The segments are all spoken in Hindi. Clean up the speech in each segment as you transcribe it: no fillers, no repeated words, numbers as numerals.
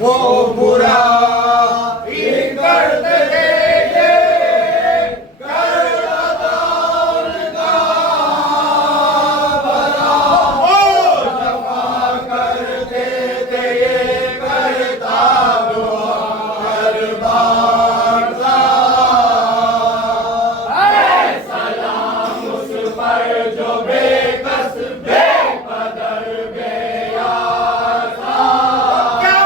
वो बुरा ही करते थे ये करता था उनका भला। वो जमा करते थे ये करता दुआ हर बार था। सलाम उस पर जो बेकस बेकदर बेयार था। क्या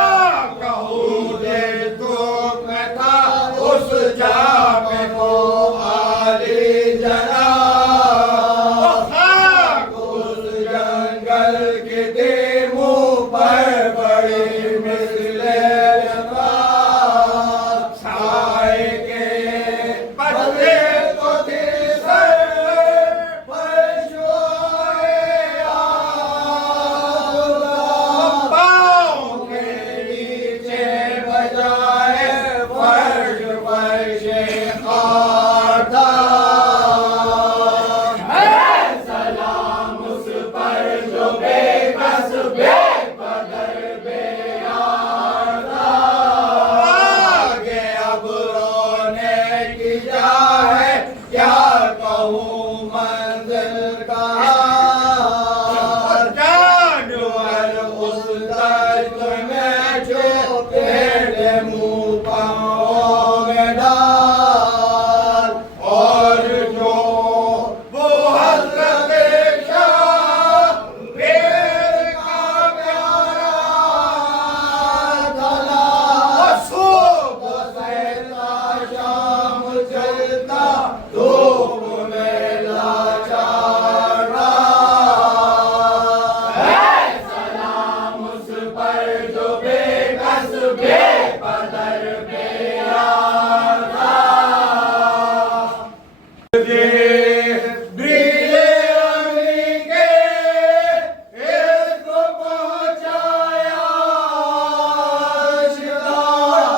कहूँ दे तो मैं था उस जा पे वो आली जना। खाक उस जंगल के दे मुँह पर बड़ी मिसले छाए के पत्ते तो थे सर पर शोए आलूदा। पाँव के नीचे बजाए फर्श पर शेखार था। सलाम उस पर जो बेकस बेकदर बेयार था। आगे अब रोने की जा है क्या कहूँ मंजिल का। जानवर उस दर्द में जो तेरे मुँह पाँव में डाल। और जो वो हज़रत शबीर का प्यारा धला। सुबह सहता शाम चलता धूप में लाचार था। सलाम उस पर जो बेकस बेकदर बेयार था। दिले अली के इसको पहुँचाया शिदा।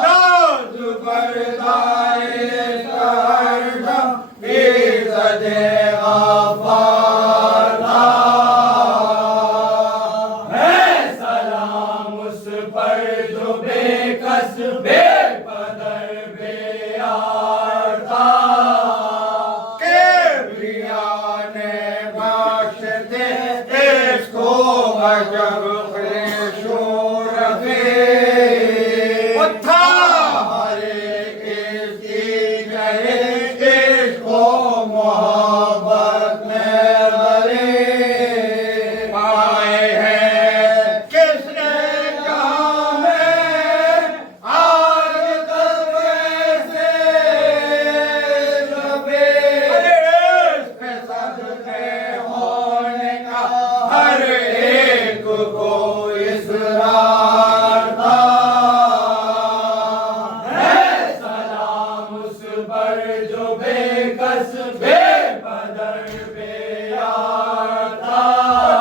नाज़ बरदाए सरदम इज़्ज़त-ए गफ़ार था। सलाम उस पर जो बेकस बेकदर बेयार था। किबरिया ने बख्श दे इसको अजब ख्वाहिशो रफ़ी। वो था हर एक इसकी गए इसको मोहब्बत में गले पाए हैं। किसने कहा मैं आज तक ऐसे शबे पे सदके होने का हर एक को इसरार था। सलाम उस पर जो बेकस बेकदर बेयार था।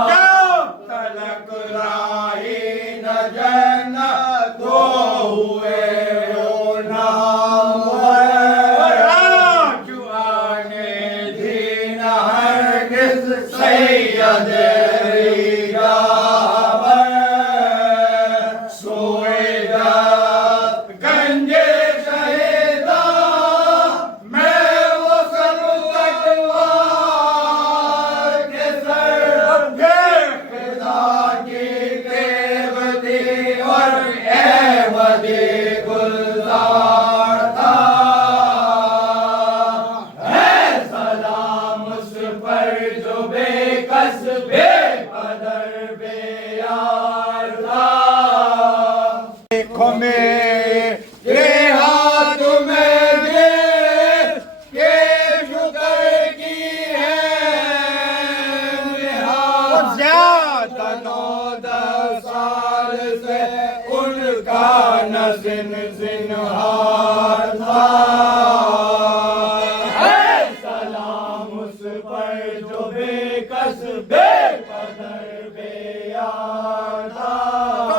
जब तलक राही न जन्नत तो हुए वो नाम जुआने दीन हरगिज़ सैयद सोए गंजे शहीदा मैं वो सर कटवार के सर खुदा की देवती और एवदी गुलजार था। सलाम उस पर जो बेकस बेकदर बेयार था। देखो मेरे हाथ में ये के शुक्र की है निहार। ज्यादा 9-10 साल से उनका न ज़िन्हार था। सलाम उस पर जो बेकस बेकदर बेयार था।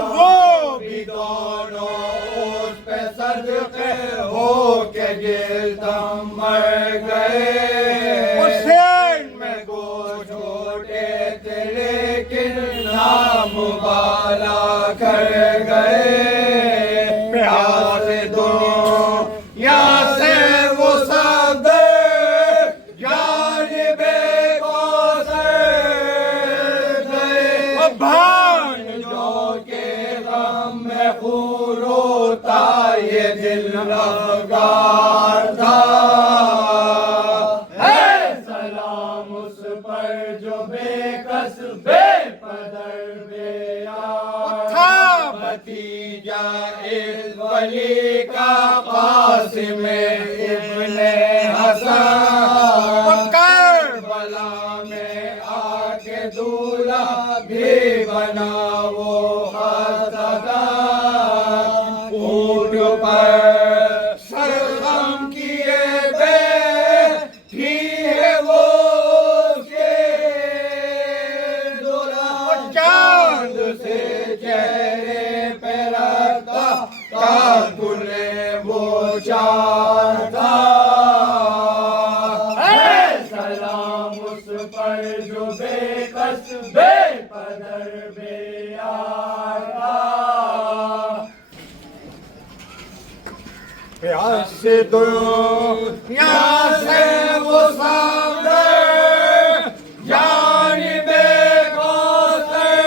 वो भी दोनों उस पे सदके हो के गिरदम मर गए। हुसैन में गो छोटे थे लेकिन नाम बाला कर गए। भांजों के गम में खून रोता ये दिल अफगान था। है सलाम उस पर जो बेकस बेपदर बेयार था। भतीजा इस वली का कासिम इब्ने हसन करबला में आके दूल्हा भी बना वो हसदा। ऊंट पर सरगम किए बैठी है वो के दूल्हा। चांद से चेहरे पे रखा काकुले वो चार था। सलाम उस पर जो बेकस बेपदर बेयार था। प्यास से दुनिया से वो सागर जानिबे कौसर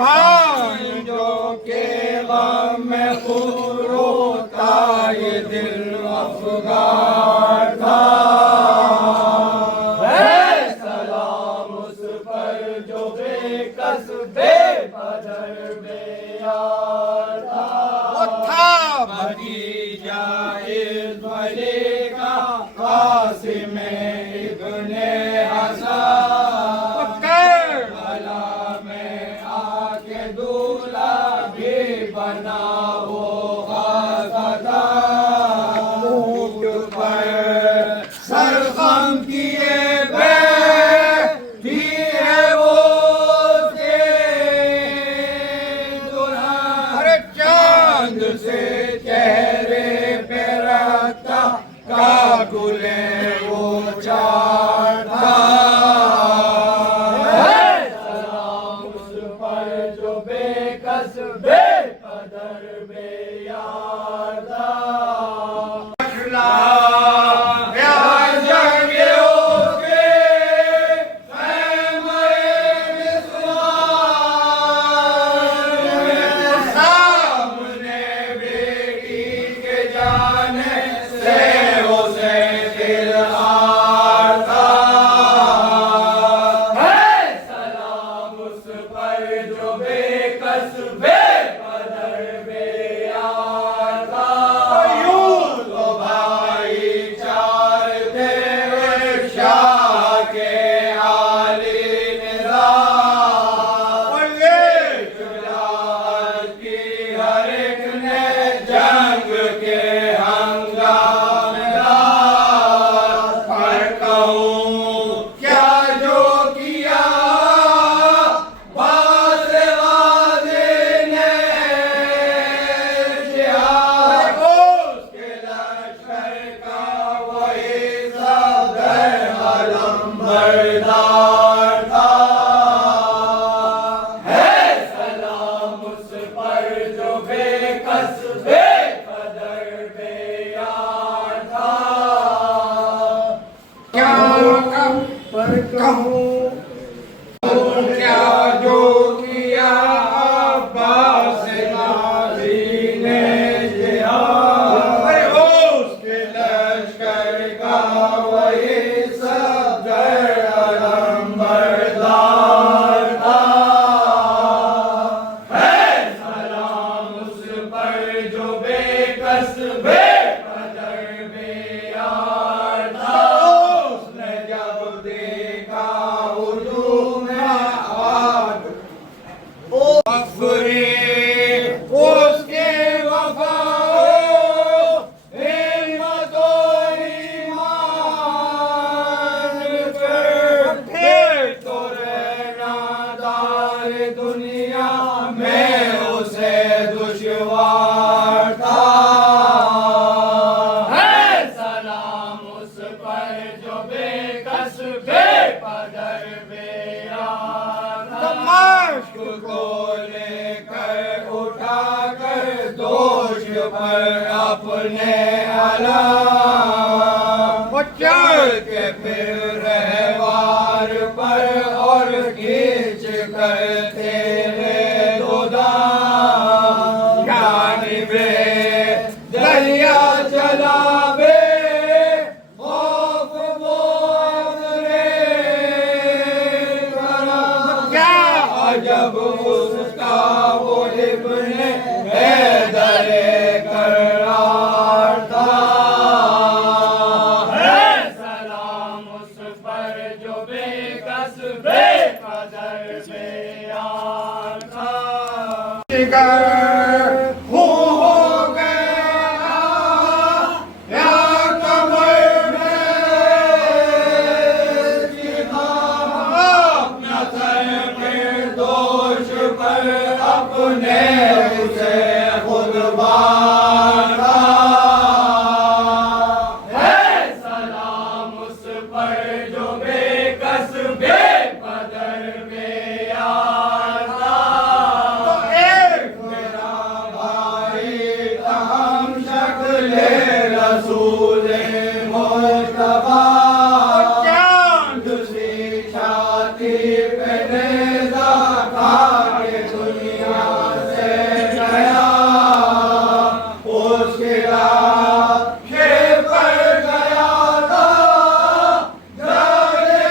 भांजों के गम में खून रोता ये दिल अफगान था। है सलाम उस पर जो बेकस बेपदर बेयार था। भतीजा इस वली का कासिम इब्ने हसन करबला में आके दूल्हा भी बना वो हसदा। ऊंट पर सरगम किए बैठी है वो के दूल्हा। अरे चांद से चेहरे पे रखता काकुले वो चार था। सलाम उस पर जो बेकस बेपदर बेयार था। अपने अलावा चल के फिर रहवार पर और खींच कर तेरे दो दाम, ज्ञानी बे दरिया चलावे, खौफ मोह रे करम क्या अजब उसका वो इब्ने हैदर करार था। है सलाम उस पर जो बेकस बेकदर बेयार था। जिगर हो गया या कमर में नजर निर्दोष पर अपने उसे खुद बांधा। है सलाम उस पर जो बेकस बेकदर बेयार था। तो एक मेरा भाई हम शक्ले रसूले मुस्तफा, चांद सी छाती पे नेज़ा खा के दुनिया से गया। उसके लाशे पर गया था जाने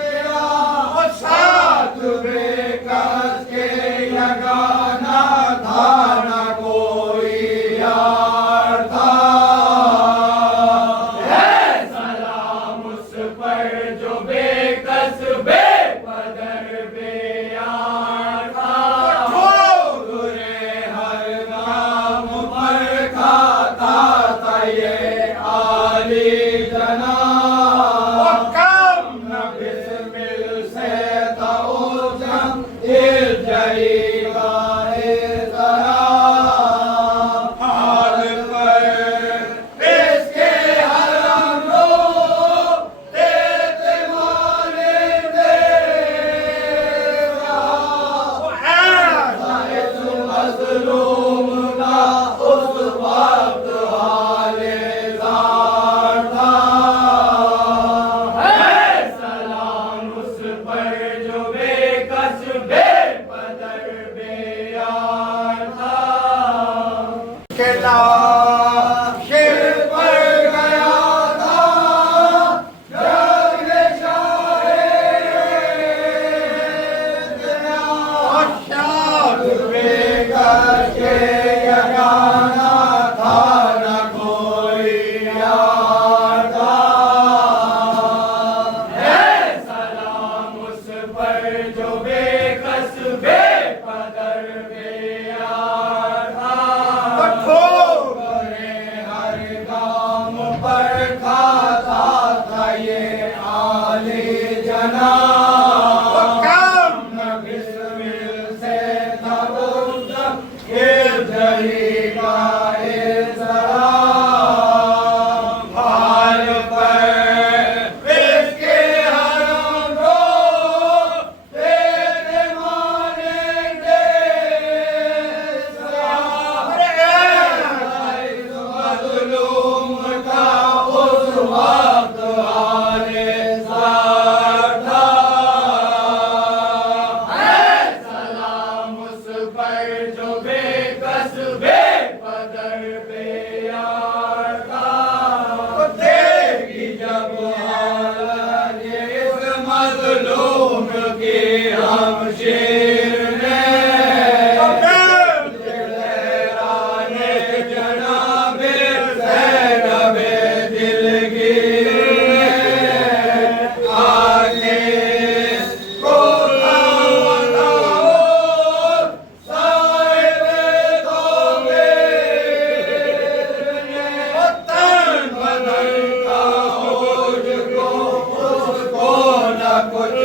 तेरा, और साथ बेकस के यगाना था न कोई यार था। है सलाम उस पर जो बेकस बेकदर बेयार था। ठोकरे हर गाम पर खाता था ये आली जनाब, कम न बिस्मिल से था उजम इल्जई गाए जरा। हाल पर इसके हरम रो देते माने दे, ऐसा इस मज़लूम का उस वक्त हाले ज़ार था। है सलाम उस पर जो बेकस बेकदर बेयार था। के लाशे पर गया था जग शाह बेकस के यगाना था न कोई यार था। है सलाम उस पर जो बेकस बेकदर बेयार था। ठोकरे हर गाम पर खाता था ये आली जनाब, कम न बिस्मिल से था उजम इल्जई गाए जरा। हाल पर इसके हरम रो तेरे माने दे मज़लूम का उस वक्त हाले ज़ार था। है सलाम उस पर जो बेकस बेकदर बेयार था। तो देखी जब हालत इस मज़लूम की हमशीर ने, लहराने जनाबे ज़ैनबे दिलगीर ने आगे को बताओ साहिबे तौबे ने, तन बदन का हो उसको न कुछ